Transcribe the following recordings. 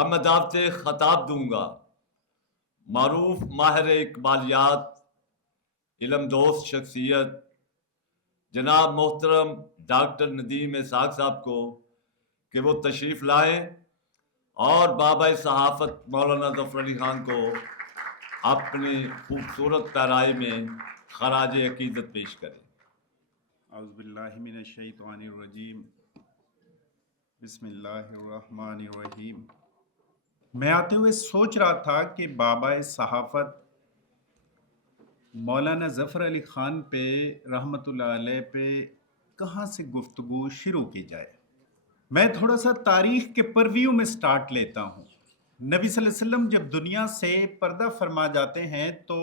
اب میں دعوت خطاب دوں گا معروف ماہر اقبالیات، علم دوست شخصیت جناب محترم ڈاکٹر ندیم اسحاق صاحب کو کہ وہ تشریف لائیں اور بابا صحافت مولانا ظفر علی خان کو اپنی خوبصورت پیرائی میں خراج عقیدت پیش کریں۔ اعوذ باللہ من الشیطان الرجیم، بسم اللہ الرحمن الرحیم۔ میں آتے ہوئے سوچ رہا تھا کہ بابا صحافت مولانا ظفر علی خان پہ رحمۃ اللہ علیہ پہ کہاں سے گفتگو شروع کی جائے۔ میں تھوڑا سا تاریخ کے پرویو میں سٹارٹ لیتا ہوں۔ نبی صلی اللہ علیہ وسلم جب دنیا سے پردہ فرما جاتے ہیں تو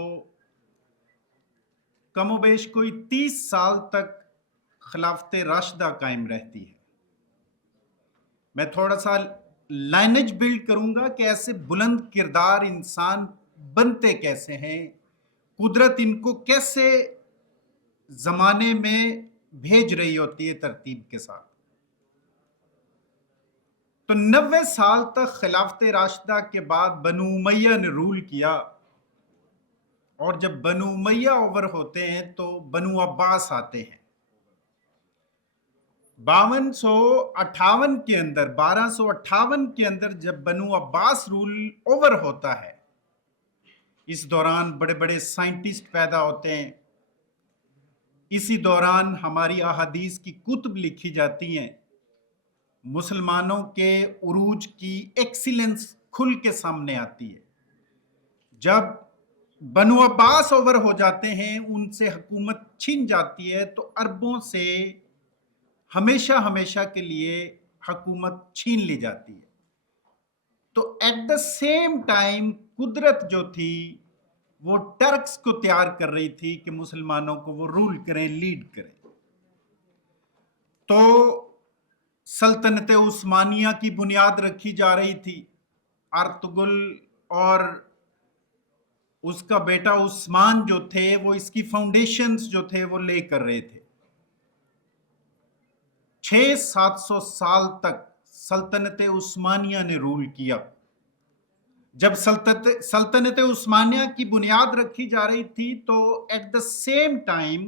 کم و بیش کوئی 30 سال تک خلافت راشدہ قائم رہتی ہے۔ میں تھوڑا سا لائنج بلڈ کروں گا کہ ایسے بلند کردار انسان بنتے کیسے ہیں، قدرت ان کو کیسے زمانے میں بھیج رہی ہوتی ہے ترتیب کے ساتھ۔ تو 90 سال تک خلافت راشدہ کے بعد بنو امیہ نے رول کیا، اور جب بنو امیہ اوور ہوتے ہیں تو بنو عباس آتے ہیں۔ 1258 کے اندر جب بنو عباس رول اوور ہوتا ہے، اس دوران بڑے بڑے سائنٹسٹ پیدا ہوتے ہیں، اسی دوران ہماری احادیث کی کتب لکھی جاتی ہیں، مسلمانوں کے عروج کی ایکسیلنس کھل کے سامنے آتی ہے۔ جب بنو عباس اوور ہو جاتے ہیں، ان سے حکومت چھن جاتی ہے، تو عربوں سے ہمیشہ کے لیے حکومت چھین لی جاتی ہے۔ تو ایٹ دا سیم ٹائم قدرت جو تھی وہ ٹرکس کو تیار کر رہی تھی کہ مسلمانوں کو وہ رول کریں، لیڈ کریں۔ تو سلطنت عثمانیہ کی بنیاد رکھی جا رہی تھی۔ ارطغرل اور اس کا بیٹا عثمان جو تھے وہ اس کی فاؤنڈیشنز جو تھے وہ لے کر رہے تھے۔ 600-700 سال تک سلطنت عثمانیہ نے رول کیا۔ جب سلطنت عثمانیہ کی بنیاد رکھی جا رہی تھی تو ایٹ دا سیم ٹائم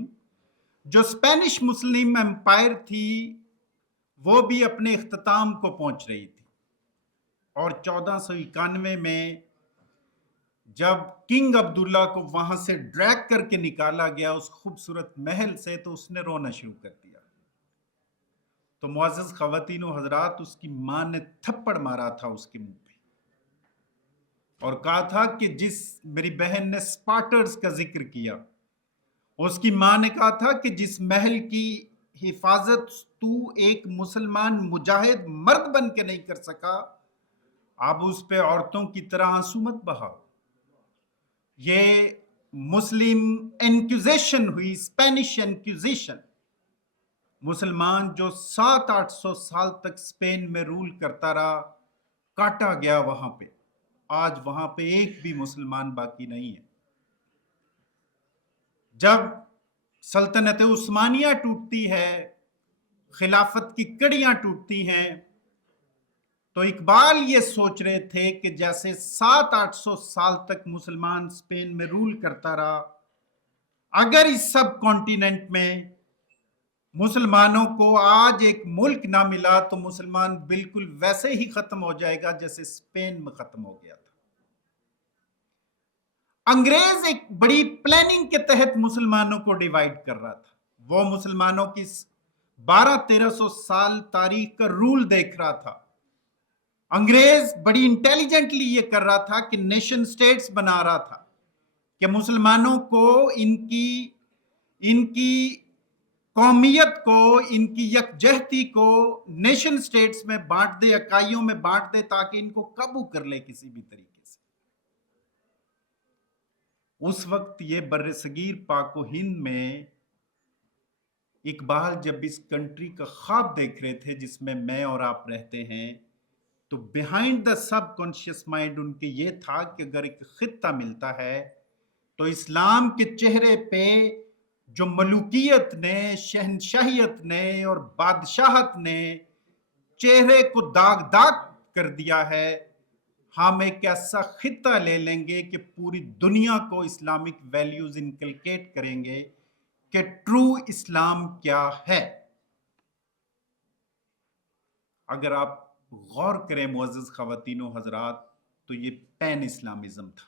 جو اسپینش مسلم امپائر تھی وہ بھی اپنے اختتام کو پہنچ رہی تھی، اور 1491 میں جب کنگ عبداللہ کو وہاں سے ڈریگ کر کے نکالا گیا اس خوبصورت محل سے، تو اس نے رونا شروع کر دیا۔ تو معزز خواتین و حضرات، اس کی ماں نے تھپڑ مارا تھا اس کے منہ پہ، اور کہا تھا کہ جس میری بہن نے سپارٹرز کا ذکر کیا، اس کی ماں نے کہا تھا کہ جس محل کی حفاظت تو ایک مسلمان مجاہد مرد بن کے نہیں کر سکا، اب اس پہ عورتوں کی طرح آنسو مت بہاؤ۔ یہ مسلم انکوزیشن ہوئی، اسپینش انکوزیشن۔ مسلمان جو 700-800 سال تک اسپین میں رول کرتا رہا، کاٹا گیا وہاں پہ۔ آج وہاں پہ ایک بھی مسلمان باقی نہیں ہے۔ جب سلطنت عثمانیہ ٹوٹتی ہے، خلافت کی کڑیاں ٹوٹتی ہیں، تو اقبال یہ سوچ رہے تھے کہ جیسے 700-800 سال تک مسلمان اسپین میں رول کرتا رہا، اگر اس سب کانٹیننٹ میں مسلمانوں کو آج ایک ملک نہ ملا تو مسلمان بالکل ویسے ہی ختم ہو جائے گا جیسے اسپین میں ختم ہو گیا تھا۔ انگریز ایک بڑی پلاننگ کے تحت مسلمانوں کو ڈیوائیڈ کر رہا تھا۔ وہ مسلمانوں کی 1200-1300 سال تاریخ کا رول دیکھ رہا تھا۔ انگریز بڑی انٹیلیجنٹلی یہ کر رہا تھا کہ نیشن سٹیٹس بنا رہا تھا کہ مسلمانوں کو ان کی قومیت کو، ان کی یکجہتی کو نیشن سٹیٹس میں بانٹ دے، اکائیوں میں بانٹ دے، تاکہ ان کو قابو کر لے کسی بھی طریقے سے۔ اس وقت یہ بر صغیر پاک و ہند میں اقبال جب اس کنٹری کا خواب دیکھ رہے تھے جس میں میں اور آپ رہتے ہیں، تو behind the subconscious mind ان کے یہ تھا کہ اگر ایک خطہ ملتا ہے تو اسلام کے چہرے پہ جو ملوکیت نے، شہنشاہیت نے اور بادشاہت نے چہرے کو داغ کر دیا ہے، हम एक ऐसा खिता ले लेंगे कि पूरी दुनिया को इस्लामिक वैल्यूज इनकलकेट करेंगे कि ट्रू इस्लाम क्या है। अगर आप गौर करें मुअज़्ज़ज़ ख़वातीन व हज़रात, तो ये पैन इस्लामिज्म था।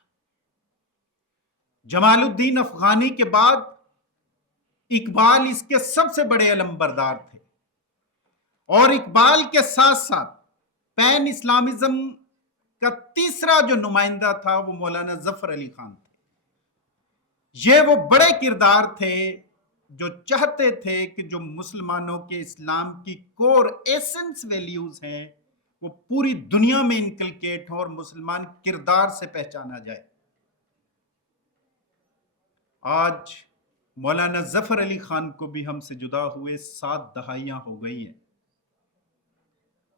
जमालुद्दीन अफ़गानी के बाद इकबाल इसके सबसे बड़े अलंबरदार थे, और इकबाल के साथ साथ पैन इस्लामिज्म का तीसरा जो नुमाइंदा था वो मौलाना ज़फ़र अली खान थे। ये वो बड़े किरदार थे जो चाहते थे कि जो मुसलमानों के इस्लाम की कोर एसेंस वैल्यूज हैं वो पूरी दुनिया में इनकलकेट हो और मुसलमान किरदार से पहचाना जाए। आज मौलाना ज़फ़र अली खान को भी हमसे जुदा हुए 7 दहाइयां हो गई हैं।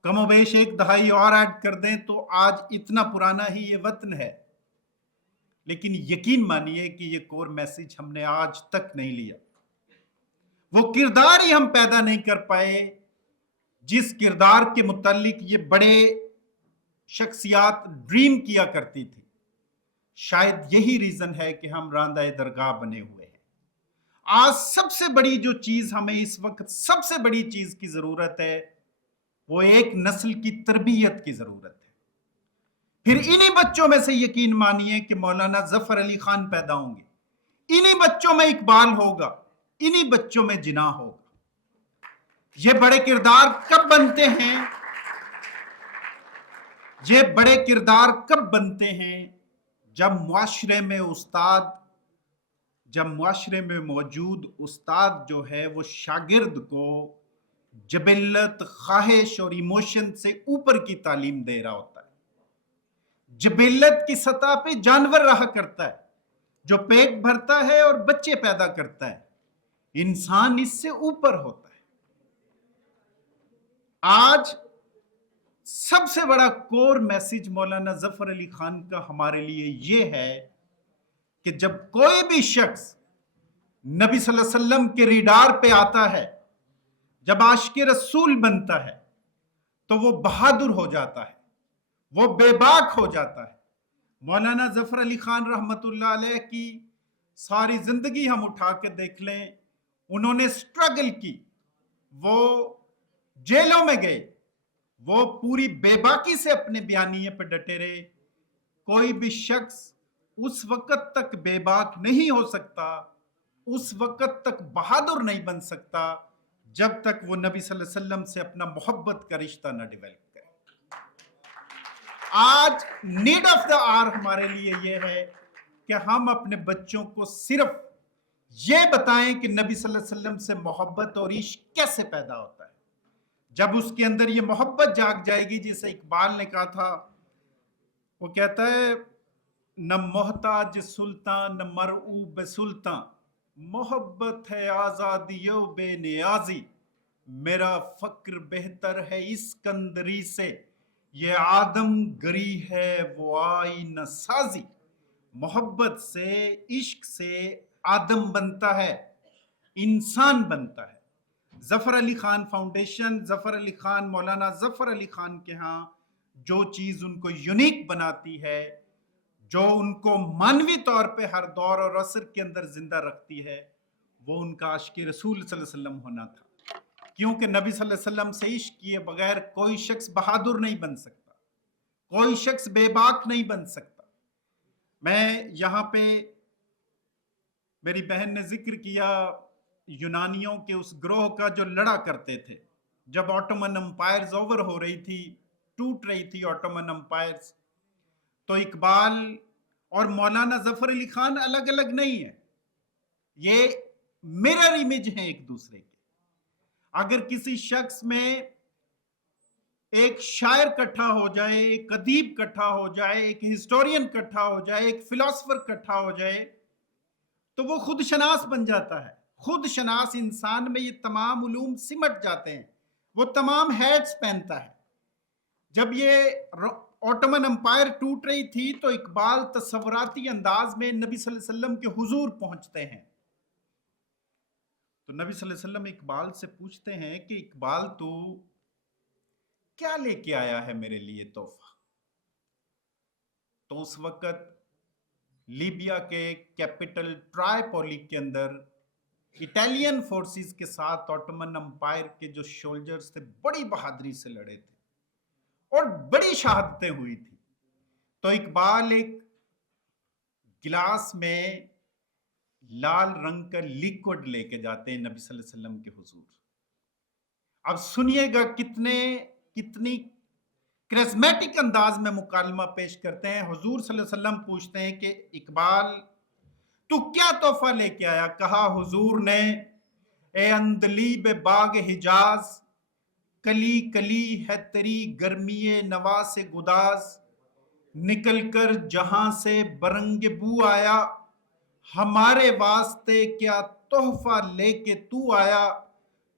कमोबेश 1 दहाई और ऐड कर दें तो आज इतना पुराना ही ये वतन है, लेकिन यकीन मानिए कि ये कोर मैसेज हमने आज तक नहीं लिया। वो किरदार ही हम पैदा नहीं कर पाए जिस किरदार के मुतालिक ये बड़े शख्सियात ड्रीम किया करती थी। शायद यही रीजन है कि हम रांदा दरगाह बने हुए हैं। आज सबसे बड़ी जो चीज हमें इस वक्त सबसे बड़ी चीज की जरूरत है वो एक नस्ल की तरबियत की जरूरत है। फिर इन्हीं बच्चों में से यकीन मानिए कि मौलाना ज़फ़र अली खान पैदा होंगे, इन्हीं बच्चों में इकबाल होगा, इन्हीं बच्चों में जिना होगा। ये बड़े किरदार कब बनते हैं? ये बड़े किरदार कब बनते हैं? जब मुआशरे में मौजूद उस्ताद जो है वो शागिर्द को जबिल्लत, ख्वाहिश और इमोशन से ऊपर की तालीम दे रहा होता है। जबिल्लत की सतह पे जानवर रहा करता है जो पेट भरता है और बच्चे पैदा करता है। इंसान इससे ऊपर होता है। आज सबसे बड़ा कोर मैसेज मौलाना ज़फ़र अली खान का हमारे लिए ये है कि जब कोई भी शख्स नबी सल्लल्लाहु अलैहि वसल्लम के रिडार पे आता है, जब आशिक़ रसूल बनता है, तो वो बहादुर हो जाता है, वो बेबाक हो जाता है। मौलाना ज़फ़र अली खान रहमतुल्लाह अलैह की सारी जिंदगी हम उठा के देख लें, उन्होंने स्ट्रगल की, वो जेलों में गए, वो पूरी बेबाकी से अपने बयानिए पर डटे रहे। कोई भी शख्स उस वक्त तक बेबाक नहीं हो सकता, उस वक्त तक बहादुर नहीं बन सकता जब तक वो नबी सल्लल्लाहु अलैहि वसल्लम से अपना मोहब्बत का रिश्ता न डेवलप करे। आज नीड ऑफ द आवर हमारे लिए ये है कि हम अपने बच्चों को सिर्फ ये बताएं कि नबी सल्लल्लाहु अलैहि वसल्लम से मोहब्बत और इश्क कैसे पैदा होता है। जब उसके अंदर ये मोहब्बत जाग जाएगी, जिसे इकबाल ने कहा था, वो कहता है न मोहताज सुल्तान न मरऊ बेसुल्तान, मोहब्बत है आजादियो बेनियाजी, मेरा फक्र बेहतर है इस्कंदरी से, ये आदमगरी है वो आईना साजी। मोहब्बत से, इश्क से आदम बनता है, इंसान बनता है। ज़फ़र अली खान फाउंडेशन, ज़फ़र अली खान, मौलाना ज़फ़र अली खान के यहाँ जो चीज़ उनको यूनिक बनाती है, जो उनको मानवी तौर पे हर दौर और असर के अंदर जिंदा रखती है, वो उनका आशिक़ रसूल सल्लल्लाहु अलैहि वसल्लम होना था। क्योंकि नबी सल्लल्लाहु अलैहि वसल्लम से इश्क किए बगैर कोई शख्स बहादुर नहीं बन सकता, कोई शख्स बेबाक नहीं बन सकता। मैं यहाँ पे, मेरी बहन ने जिक्र किया यूनानियों के उस ग्रोह का जो लड़ा करते थे। जब ऑटोमन एम्पायर्स ओवर हो रही थी, टूट रही थी ऑटोमन एम्पायर्स, तो इकबाल और मौलाना ज़फ़र अली खान अलग अलग नहीं है, ये मिरर इमेज हैं एक दूसरे के। अगर किसी शख्स में एक शायर इकट्ठा हो जाए, एक अदीब इकट्ठा हो जाए, एक हिस्टोरियन इकट्ठा हो जाए, एक फिलोसफर इकट्ठा हो जाए, तो वो खुद शनास बन जाता है। खुद शनास इंसान में ये तमाम उलूम सिमट जाते हैं, वो तमाम हैट्स पहनता है। जब ये ऑटोमन एम्पायर टूट रही थी तो इकबाल तसव्वुराती अंदाज में नबी सल्लल्लाहु अलैहि वसल्लम के हुजूर पहुंचते हैं। तो नबी सल्लल्लाहु अलैहि वसल्लम इकबाल से पूछते हैं कि इकबाल तू क्या लेके आया है मेरे लिए तोहफा? तो उस वक्त लीबिया के कैपिटल ट्राइपोली के अंदर इटालियन फोर्सेस के साथ ऑटोमन एम्पायर के जो सोल्जर्स थे बड़ी बहादुरी से लड़े थे और बड़ी शहादतें हुई थी। तो इकबाल एक गिलास में लाल रंग का लिक्विड लेके जाते हैं नबी सल्लल्लाहु अलैहि वसल्लम के हुजूर। अब सुनिएगा कितनी क्रिस्मेटिक अंदाज में मुकालमा पेश करते हैं। हुजूर सल्लल्लाहु अलैहि वसल्लम पूछते हैं कि इकबाल तू क्या तोहफा लेके आया? कहा हुजूर ने, ए अंदलीब बाग हिजाज, कली कली है तेरी गर्मीए नवा से गुदाज, निकल कर जहां से बरंगे बू आया, हमारे वास्ते क्या तोहफा लेके तू आया?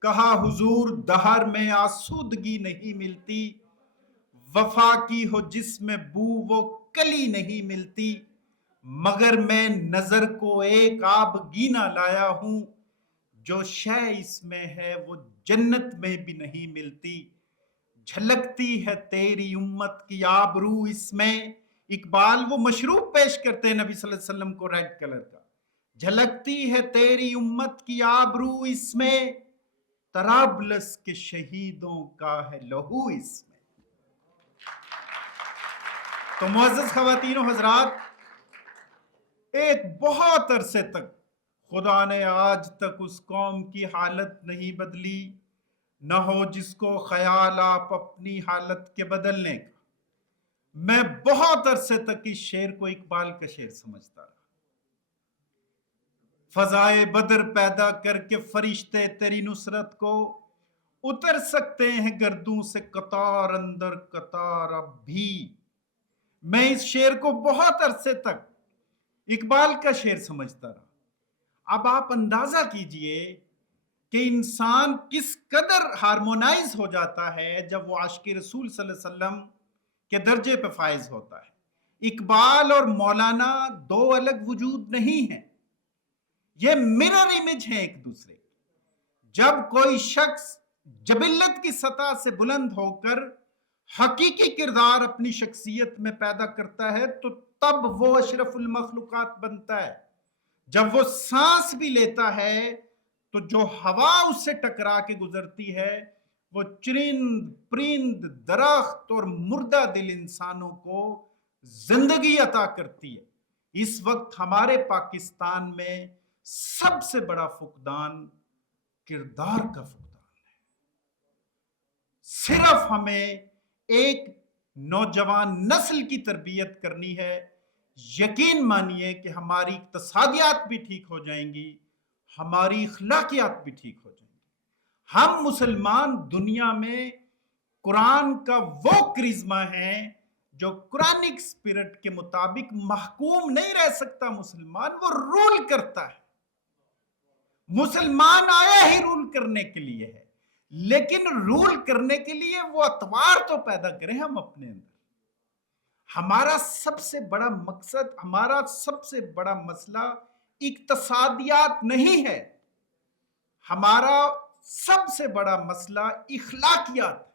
कहा हुजूर दहर में आसूदगी नहीं मिलती, वफा की हो जिसमें बू वो कली नहीं मिलती, मगर मैं नजर को एक आबगीना लाया हूं, जो शय इसमें है वो जन्नत में भी नहीं मिलती, झलकती है तेरी उम्मत की आबरू इसमें। इकबाल वो मशरूब पेश करते हैं नबी सल्लल्लाहु अलैहि वसल्लम को रेड कलर का, झलकती है तेरी उम्मत की आबरू इसमें, तराबलस के शहीदों का है लहू इसमें। तो मुअज़्ज़ज़ ख़वातीन और हज़रात, एक बहुत अरसे तक खुदा ने आज तक उस कौम की हालत नहीं बदली, न हो जिसको ख्याल आप अपनी हालत के बदलने का। मैं बहुत अरसे तक इस शेर को इकबाल का शेर समझता रहा। फजाए बदर पैदा करके फरिश्ते तेरी नुसरत को, उतर सकते हैं गर्दों से कतार अंदर कतार अब भी। मैं इस शेर को बहुत अरसे तक इकबाल का शेर समझता रहा। अब आप अंदाजा कीजिए कि इंसान किस कदर हार्मोनाइज हो जाता है जब वो आशिक़ रसूल सल्लल्लाहु अलैहि वसल्लम के दर्जे पे फाइज होता है। इकबाल और मौलाना दो अलग वजूद नहीं है, ये मिरर इमेज है एक दूसरे की। जब कोई शख्स जबिल्लत की सतह से बुलंद होकर हकीकी किरदार अपनी शख्सियत में पैदा करता है तो तब वो अशरफुल मखलूकात बनता है। जब वो सांस भी लेता है तो जो हवा उससे टकरा के गुजरती है वो चरिंद परिंद दरख्त और मुर्दा दिल इंसानों को जिंदगी अता करती है। इस वक्त हमारे पाकिस्तान में सबसे बड़ा फुकदान किरदार का फुकदान है। सिर्फ हमें एक नौजवान नस्ल की तरबियत करनी है। यकीन मानिए कि हमारी इक्तसादियात भी ठीक हो जाएंगी, हमारी इखलाकियात भी ठीक हो जाएंगी। हम मुसलमान दुनिया में कुरान का वो करिश्मा है जो कुरानिक स्पिरिट के मुताबिक महकूम नहीं रह सकता। मुसलमान वो रूल करता है। मुसलमान आया ही रूल करने के लिए है, लेकिन रूल करने के लिए वो अतवार तो पैदा करें हम अपने अंदर। हमारा सबसे बड़ा मकसद, हमारा सबसे बड़ा मसला इक्तसादियात नहीं है, हमारा सबसे बड़ा मसला इखलाकियात है।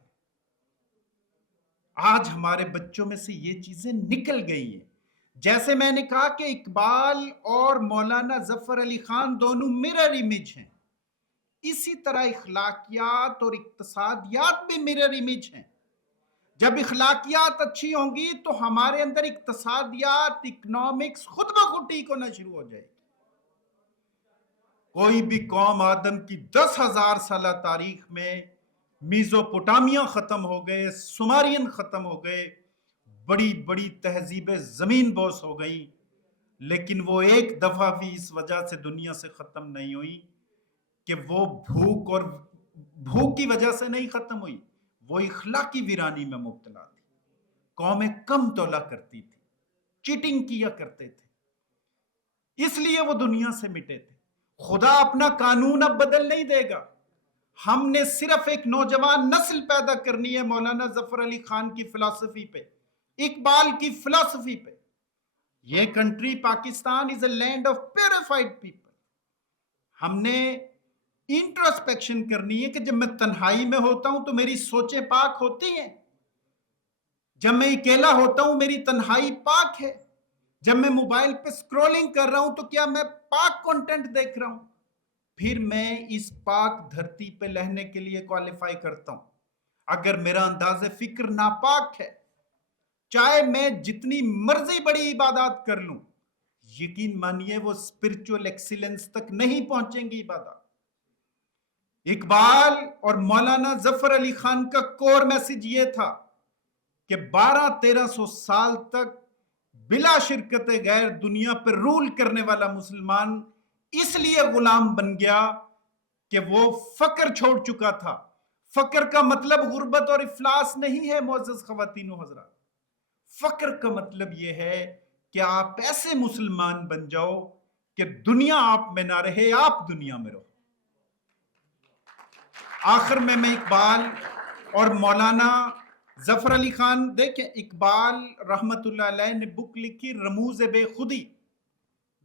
आज हमारे बच्चों में से ये चीजें निकल गई हैं। जैसे मैंने कहा कि इकबाल और मौलाना जफर अली खान दोनों मिरर इमेज हैं, इसी तरह इखलाकियात और इक्तसादियात भी मिरर इमेज हैं। जब इखलाकियात अच्छी होंगी तो हमारे अंदर इक्तसादियात, इकोनॉमिक्स खुद ब खुद ठीक होना शुरू हो जाएगी। कोई भी कौम आदम की 10,000 साल तारीख में मीज़ोपोटामिया खत्म हो गए, सुमारियन खत्म हो गए, बड़ी बड़ी तहजीबें जमीन बोस हो गई, लेकिन वो एक दफा भी इस वजह से दुनिया से खत्म नहीं हुई कि वो भूख की वजह से नहीं खत्म हुई, वो इखलाकी वीरानी में मुब्तला थी। कौमें कम तोला करती थी, चीटिंग किया करते थे, इसलिए वो दुनिया से मिटे थे। खुदा अपना कानून अब बदल नहीं देगा। हमने सिर्फ एक नौजवान नस्ल पैदा करनी है मौलाना जफर अली खान की फिलॉसफी पे, इकबाल की फिलॉसफी पे। ये country Pakistan is a land of purified people. हमने इंट्रोस्पेक्शन करनी है कि जब मैं तन्हाई में होता हूं तो मेरी सोचें पाक होती हैं। جب میں اکیلا ہوتا ہوں میری تنہائی پاک ہے. جب میں موبائل پہ سکرولنگ کر رہا ہوں تو کیا میں پاک کنٹینٹ دیکھ رہا ہوں؟ پھر میں اس پاک دھرتی پہ رہنے کے لیے کوالیفائی کرتا ہوں. اگر میرا انداز فکر ناپاک ہے، چاہے میں جتنی مرضی بڑی عبادات کر لوں، یقین مانیے وہ اسپرچول ایکسیلنس تک نہیں پہنچیں گی عبادات. اقبال اور مولانا ظفر علی خان کا کور میسج یہ تھا کہ 1200-1300 سال تک بلا شرکت غیر دنیا پر رول کرنے والا مسلمان اس لیے غلام بن گیا کہ وہ فقر چھوڑ چکا تھا. فقر کا مطلب غربت اور افلاس نہیں ہے معزز خواتین و حضرات. فقر کا مطلب یہ ہے کہ آپ ایسے مسلمان بن جاؤ کہ دنیا آپ میں نہ رہے، آپ دنیا میں رہو. آخر میں اقبال اور مولانا ظفر علی خان، دیکھیں اقبال رحمت اللہ علیہ نے بک لکھی رموز بے خودی،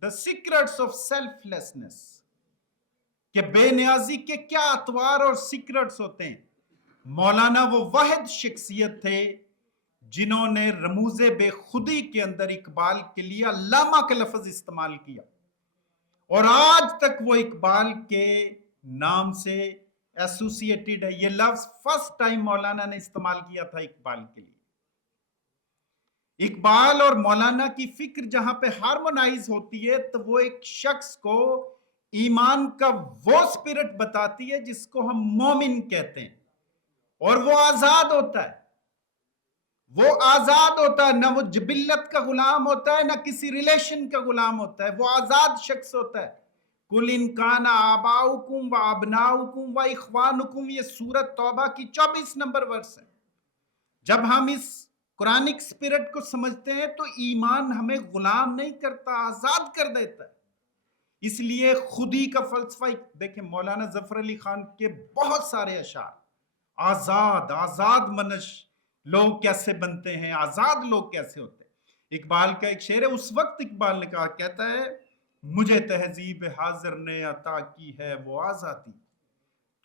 The Secrets of Selflessness، کہ بے نیازی کے کیا اطوار اور سیکرٹس ہوتے ہیں. مولانا وہ واحد شخصیت تھے جنہوں نے رموز بے خودی کے اندر اقبال کے لیے علامہ کا لفظ استعمال کیا، اور آج تک وہ اقبال کے نام سے ایسوسیٹڈ ہے. یہ لفظ فرسٹ ٹائم مولانا نے استعمال کیا تھا اقبال کے لیے. اقبال اور مولانا کی فکر جہاں پہ ہارمونائز ہوتی ہے تو وہ ایک شخص کو ایمان کا وہ اسپرٹ بتاتی ہے جس کو ہم مومن کہتے ہیں، اور وہ آزاد ہوتا ہے. وہ آزاد ہوتا ہے، نہ وہ جبلت کا غلام ہوتا ہے نہ کسی ریلیشن کا غلام ہوتا ہے. وہ آزاد شخص ہوتا ہے. کل ان کان آباؤکم و ابناؤکم و اخوانکم، یہ سورت توبہ کی 24 نمبر ورس ہے. جب ہم اس قرآنک اسپرٹ کو سمجھتے ہیں تو ایمان ہمیں غلام نہیں کرتا، آزاد کر دیتا ہے. اس لیے خودی کا فلسفہ دیکھیں، مولانا ظفر علی خان کے بہت سارے اشعار، آزاد منش لوگ کیسے بنتے ہیں، آزاد لوگ کیسے ہوتے ہیں. اقبال کا ایک شعر ہے، اس وقت اقبال نے کہا، کہتا ہے مجھے تہذیب حاضر نے عطا کی ہے وہ آزادی،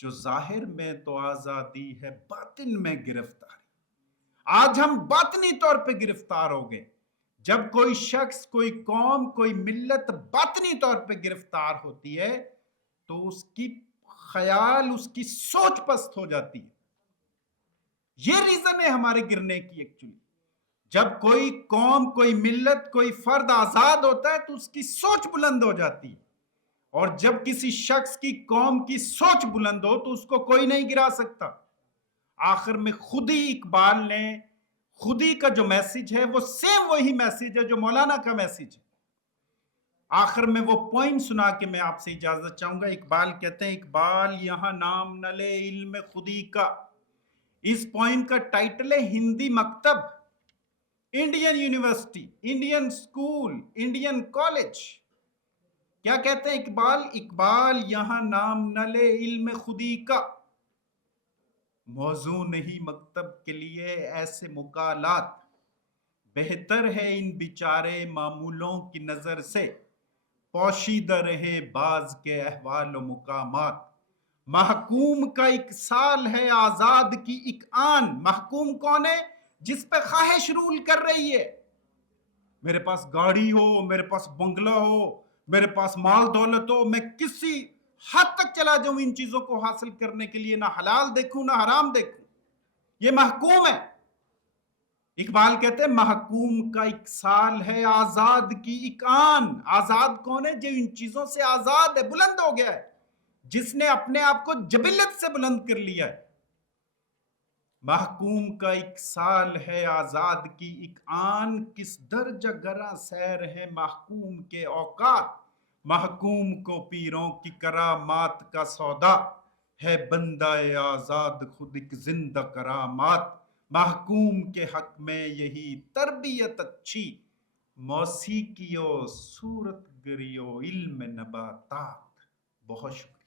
جو ظاہر میں تو آزادی ہے باطن میں گرفتاری. آج ہم باطنی طور پہ گرفتار ہو گئے. جب کوئی شخص، کوئی قوم، کوئی ملت باطنی طور پہ گرفتار ہوتی ہے تو اس کی خیال، اس کی سوچ پست ہو جاتی ہے. یہ ریزن ہے ہمارے گرنے کی ایکچولی. جب کوئی قوم، کوئی ملت، کوئی فرد آزاد ہوتا ہے تو اس کی سوچ بلند ہو جاتی ہے، اور جب کسی شخص کی، قوم کی سوچ بلند ہو تو اس کو کوئی نہیں گرا سکتا. آخر میں خودی اقبال نے، خودی کا جو میسج ہے وہ سیم وہی میسج ہے جو مولانا کا میسج ہے. آخر میں وہ پوئم سنا کے میں آپ سے اجازت چاہوں گا. اقبال کہتے ہیں، اقبال یہاں نام نہ لے علم خودی کا. اس پوئم کا ٹائٹل ہے ہندی مکتب، Indian university, Indian school, Indian college. کیا کہتے ہیں اقبال؟ اقبال یہاں نام نہ لے علم خودی کا، موضوع نہیں مکتب کے لیے ایسے مقالات، بہتر ہے ان بیچارے معمولوں کی نظر سے پوشیدہ رہے بعض کے احوال و مقامات. محکوم کا ایک سال ہے آزاد کی ایک آن. محکوم کون ہے؟ جس پہ خواہش رول کر رہی ہے. میرے پاس گاڑی ہو، میرے پاس بنگلہ ہو، میرے پاس مال دولت ہو، میں کسی حد تک چلا جاؤں ان چیزوں کو حاصل کرنے کے لیے، نہ حلال دیکھوں نہ حرام دیکھوں. یہ محکوم ہے. اقبال کہتے ہیں محکوم کا ایک سال ہے آزاد کی ایک آن. آزاد کون ہے؟ جو ان چیزوں سے آزاد ہے، بلند ہو گیا ہے، جس نے اپنے آپ کو جبلت سے بلند کر لیا ہے. محکوم کا ایک سال ہے آزاد کی ایک آن، کس درجہ گراں سیر ہے محکوم کے اوقات. محکوم کو پیروں کی کرامات کا سودا ہے، بندہ آزاد خود ایک زندہ کرامات. محکوم کے حق میں یہی تربیت اچھی، موسیقی و صورت گری و علم نباتات. بہت شکریہ.